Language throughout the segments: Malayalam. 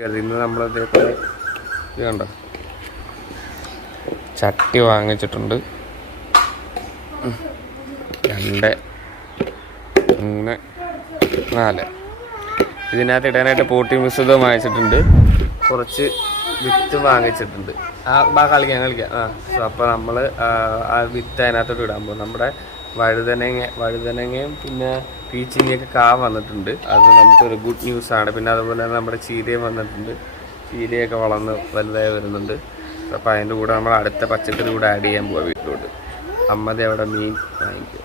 ഇന്ന് നമ്മളതേപോലെ ഇത് കണ്ടോ, ചട്ടി വാങ്ങിച്ചിട്ടുണ്ട്. 2, 3, 4. ഇതിനകത്ത് ഇടാനായിട്ട് പോട്ടി മിശ്രിതം വാങ്ങിച്ചിട്ടുണ്ട്. കുറച്ച് വിത്ത് വാങ്ങിച്ചിട്ടുണ്ട്. കളിക്കാം. അപ്പോൾ നമ്മൾ ആ വിത്ത് അതിനകത്തോട്ട് ഇടാൻ പോകും. നമ്മുടെ വഴുതനങ്ങയും പിന്നെ പീച്ചിങ്ങയൊക്കെ വന്നിട്ടുണ്ട്. അത് നമുക്കൊരു ഗുഡ് ന്യൂസാണ്. പിന്നെ അതുപോലെ തന്നെ നമ്മുടെ ചീരയും വന്നിട്ടുണ്ട്. ചീരയൊക്കെ വളർന്ന് വലുതായി വരുന്നുണ്ട്. അപ്പോൾ അതിൻ്റെ കൂടെ നമ്മൾ അടുത്ത പച്ചക്കറി കൂടെ ആഡ് ചെയ്യാൻ പോവാം വീട്ടിലോട്ട്. അമ്മതി അവിടെ മീൻ വാങ്ങിക്കും.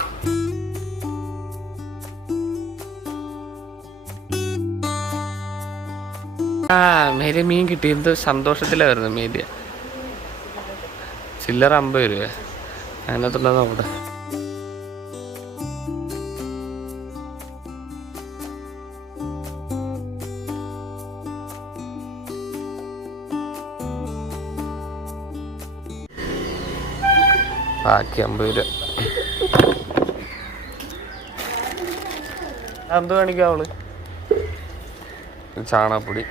മേലെ മീൻ കിട്ടി. എന്ത് സന്തോഷത്തിലാണ് വരുന്നത്. മേലിയ ചില്ലറ 50 രൂപ അതിനകത്തുണ്ടോ നോക്കട്ടെ. ബാക്കി 50 രൂപ. എന്ത് കാണിക്കാം അവള്? ചാണകപ്പൊടി.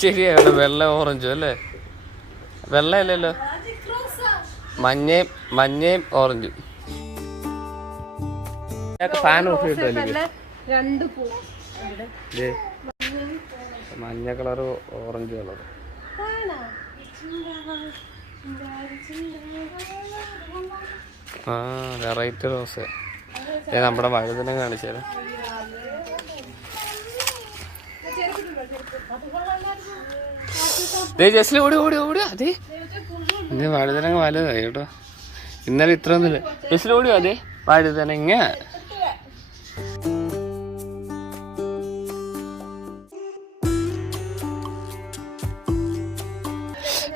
ശരിയാണ്. വെള്ള ഓറഞ്ചും അല്ലേ? വെള്ളയല്ലല്ലോ, മഞ്ഞയും ഓറഞ്ചും. ഫാൻ ഓഫ് ചെയ്തല്ലേ? മഞ്ഞ colour orange colour. Variety rose. നമ്മുടെ വഴുതന കാണിച്ചാൽ ജസ്റ്റിൽ ഓടി അതെ. ഇന്ന് വഴുതനങ്ങ വലുതായി കേട്ടോ. ഇന്നലെ ഇത്ര ഒന്നുമില്ല. ജസ്റ്റിൽ ഓടിയോ? അതെ വഴുതനങ്ങ.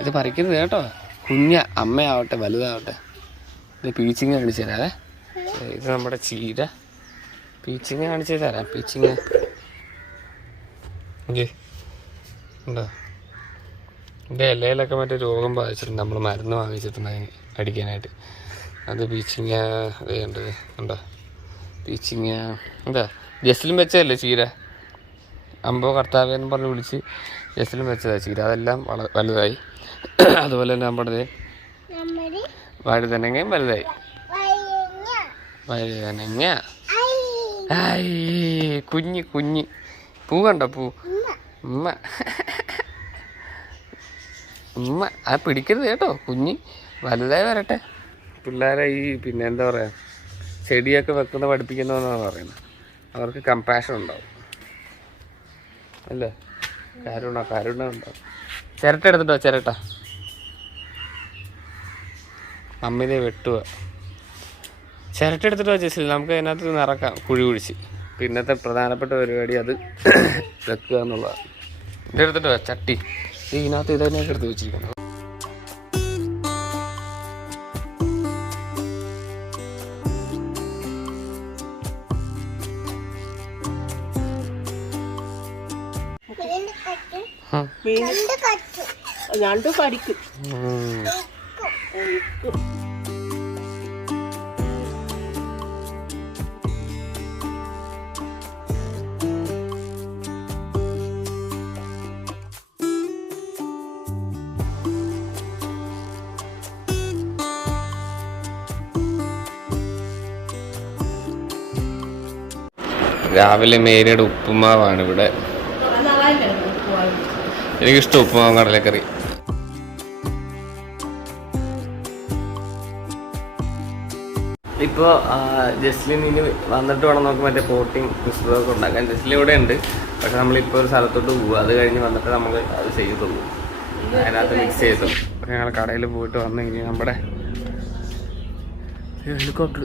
ഇത് പറിക്കരുത് കേട്ടോ. അമ്മയാവട്ടെ വലുതാവട്ടെ. ഇത് പീച്ചിങ്ങ കാണിച്ചു തരാവേ. ഇത് നമ്മുടെ ചീര. പീച്ചിങ്ങ കാണിച്ചു തരാം. പീച്ചിങ്ങ ഉണ്ടോ? ഇതിൻ്റെ ഇലയിലൊക്കെ മറ്റേ രോഗം ബാധിച്ചിട്ടുണ്ട്. നമ്മൾ മരുന്ന് വാങ്ങിച്ചിട്ടുണ്ട് അതിന് അടിക്കാനായിട്ട്. അത് പീച്ചിങ്ങ. അതേ കണ്ടത് ഉണ്ടോ? പീച്ചിങ്ങ എന്താ ജസ്റ്റിലും വെച്ചതല്ലേ ചീര? അമ്പോ കർത്താവെന്ന് പറഞ്ഞ് വിളിച്ച് ജസ്റ്റിലും വെച്ചതാണ് ചീര. അതെല്ലാം വലുതായി. അതുപോലെ തന്നെ നമ്മുടെ വഴുതനങ്ങയും വലുതായി. വഴുതനങ്ങ കുഞ്ഞ് പൂ കണ്ടോ? പൂ ഉമ്മ അത് പിടിക്കരുത് കേട്ടോ. കുഞ്ഞ് വലുതായി വരട്ടെ. പിള്ളേരെ പിന്നെ എന്താ പറയുക, ചെടിയൊക്കെ പഠിപ്പിക്കുന്നതെന്നാണ് പറയുന്നത്. അവർക്ക് കമ്പാഷൻ ഉണ്ടാവും അല്ലേ? കരുണ ഉണ്ടാവും. ചിരട്ട എടുത്തിട്ടോ? ചിരട്ട അമ്മിതേ വെട്ടുക. ചിരട്ട എടുത്തിട്ടോ ചേച്ചി? നമുക്ക് അതിനകത്ത് നിറക്കാം കുഴി കുഴിച്ച്. പിന്നത്തെ പ്രധാനപ്പെട്ട പരിപാടി അത് വെക്കുക എന്നുള്ളതാണ്. ഇതെടുത്തിട്ടോ ചട്ടി. ഇതിനകത്ത് ഇതന്നെയൊക്കെ എടുത്ത് വെച്ചിരിക്കണം. രാവിലെ മേരിയുടെ ഉപ്പുമാവാണ് ഇവിടെ. എനിക്കിഷ്ടം ഉപ്പുമാവും കടലക്കറി. ഇപ്പോൾ ജസ്ലിൻ ഇനി വന്നിട്ട് വേണം നമുക്ക് മറ്റേ പോട്ടിങ് മിശ്രിതമൊക്കെ ഉണ്ടാക്കാൻ. ജസ്ലിൻ ഇവിടെ ഉണ്ട്. പക്ഷെ നമ്മളിപ്പോൾ ഒരു സ്ഥലത്തോട്ട് പോകുക. അത് കഴിഞ്ഞ് വന്നിട്ട് നമ്മൾ അത് ചെയ്യത്തുള്ളൂ. അതിനകത്ത് മിക്സ് ചെയ്തു. അപ്പോൾ ഞങ്ങൾ കടയിൽ പോയിട്ട് വന്നു കഴിഞ്ഞാൽ നമ്മുടെ ഹെലികോപ്റ്റർ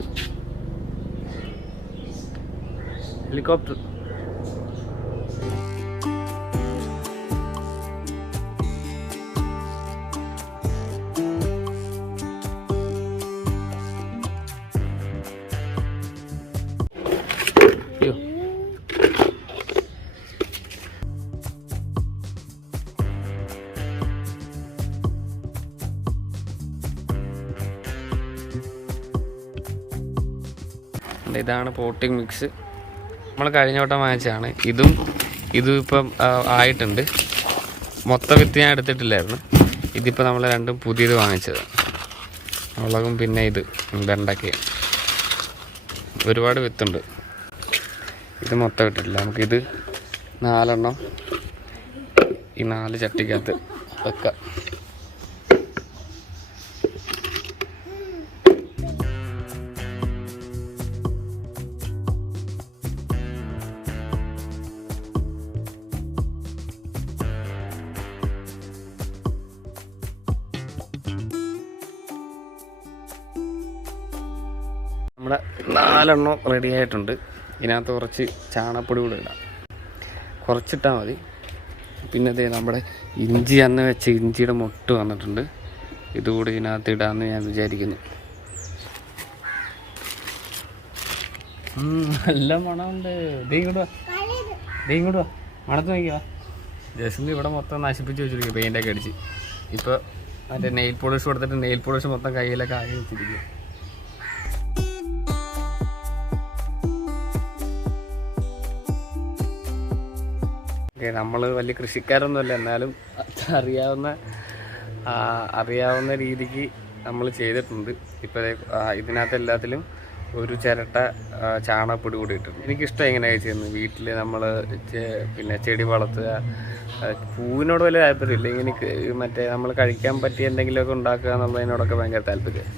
ഇതാണ് പോട്ടിംഗ് മിക്സ്. നമ്മൾ കഴിഞ്ഞ വട്ടം വാങ്ങിച്ചതാണ്. ഇതും ഇപ്പം ആയിട്ടുണ്ട്. മൊത്തം വിത്ത് ഞാൻ എടുത്തിട്ടില്ലായിരുന്നു. ഇതിപ്പോൾ നമ്മൾ രണ്ടും പുതിയത് വാങ്ങിച്ചത്. മുളകും പിന്നെ ഇത് വെണ്ടയ്ക്കയും ഒരുപാട് വിത്തുണ്ട്. ഇത് മൊത്തം ഇട്ടിട്ടില്ല. നമുക്കിത് 4 എണ്ണം ഈ 4 ചട്ടിക്കകത്ത് വെക്കാം. നമ്മുടെ 4 എണ്ണം റെഡി ആയിട്ടുണ്ട്. ഇതിനകത്ത് കുറച്ച് ചാണകപ്പൊടി കൂടെ ഇടാം. കുറച്ചിട്ടാൽ മതി. പിന്നെ അതേ നമ്മുടെ ഇഞ്ചി അന്ന് വെച്ച ഇഞ്ചിയുടെ മൊട്ട് വന്നിട്ടുണ്ട്. ഇതുകൂടി ഇതിനകത്ത് ഇടാമെന്ന് ഞാൻ വിചാരിക്കുന്നു. നല്ല മണമുണ്ട്. ഇങ്ങോട്ട് വാ, മണത്ത് നോക്കിയാ. ജസ്റ്റ് ഇവിടെ മൊത്തം നശിപ്പിച്ച് വെച്ചിരിക്കും പെയിൻ്റൊക്കെ അടിച്ച്. ഇപ്പോൾ മറ്റേ നെയിൽ പോളിഷ് കൊടുത്തിട്ട് നെയിൽ പോളിഷ് മൊത്തം കയ്യിലൊക്കെ ആകെ വെച്ചിരിക്കും. നമ്മൾ വലിയ കൃഷിക്കാരൊന്നുമല്ല, എന്നാലും അറിയാവുന്ന രീതിക്ക് നമ്മൾ ചെയ്തിട്ടുണ്ട്. ഇപ്പോൾ ഇതിനകത്ത് എല്ലാത്തിലും ഒരു ചിരട്ട ചാണകപ്പൊടി കൂടി ഇട്ടിട്ടുണ്ട്. എനിക്കിഷ്ടം എങ്ങനെയാണ് ചെയ്യുന്നത്. വീട്ടിൽ നമ്മൾ പിന്നെ ചെടി വളർത്തുക, പൂവിനോട് വലിയ താല്പര്യമില്ല. ഇങ്ങനെ മറ്റേ നമ്മൾ കഴിക്കാൻ പറ്റിയ എന്തെങ്കിലുമൊക്കെ ഉണ്ടാക്കുക എന്നുള്ളതിനോടൊക്കെ ഭയങ്കര താല്പര്യം.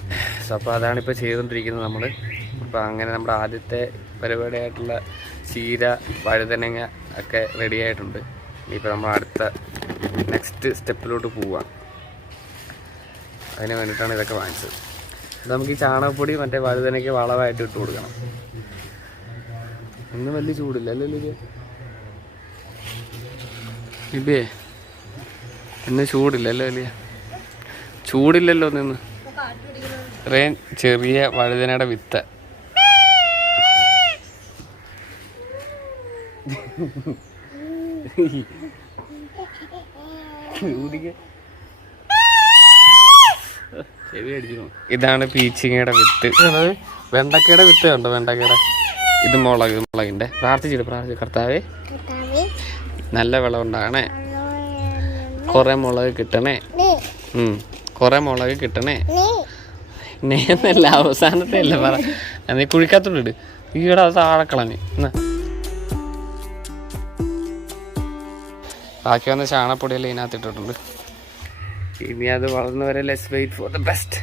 സോ അപ്പോൾ അതാണിപ്പോൾ ചെയ്തുകൊണ്ടിരിക്കുന്നത് നമ്മൾ. അപ്പോൾ അങ്ങനെ നമ്മുടെ ആദ്യത്തെ പരിപാടിയായിട്ടുള്ള ചീര, വഴുതനങ്ങ ഒക്കെ റെഡി ആയിട്ടുണ്ട്. ഇനിയിപ്പോൾ നമ്മൾ അടുത്ത നെക്സ്റ്റ് സ്റ്റെപ്പിലോട്ട് പോവാം. അതിന് വേണ്ടിയിട്ടാണ് ഇതൊക്കെ വാങ്ങിച്ചത്. നമുക്ക് ഈ ചാണകപ്പൊടി മറ്റേ വഴുതനയ്ക്ക് വളമായിട്ട് ഇട്ട് കൊടുക്കണം. ഇന്ന് വലിയ ചൂടില്ല അല്ലേ ഇബേ? ഇന്ന് ചൂടില്ല അല്ലേ വലിയ ചൂടില്ലല്ലോ നിന്ന്. ഇത്രയും ചെറിയ വഴുതനയുടെ വിത്ത് ഇതാണ് പീച്ചിങ്ങയുടെ വിത്ത്. വെണ്ടക്കയുടെ വിത്ത് കണ്ടോ? വെണ്ടക്കയുടെ ഇത് മുളകിന്റെ. പ്രാർത്ഥിച്ചിട്ട് കർത്താവേ നല്ല വിളവുണ്ടാകണേ, കുറെ മുളക് കിട്ടണേ, കുറെ മുളക് കിട്ടണേ. എന്നല്ല അവസാനത്തെ അല്ല പറ. നീ കുഴിക്കാത്തോണ്ട് ഈടെ അത് താഴക്കളഞ്ഞ്. ബാക്കി വന്ന ചാണകപ്പൊടിയെല്ലാം ഇതിനകത്ത് ഇട്ടിട്ടുണ്ട്. ഇനി അത് വളർന്നവരെ let's wait for the best.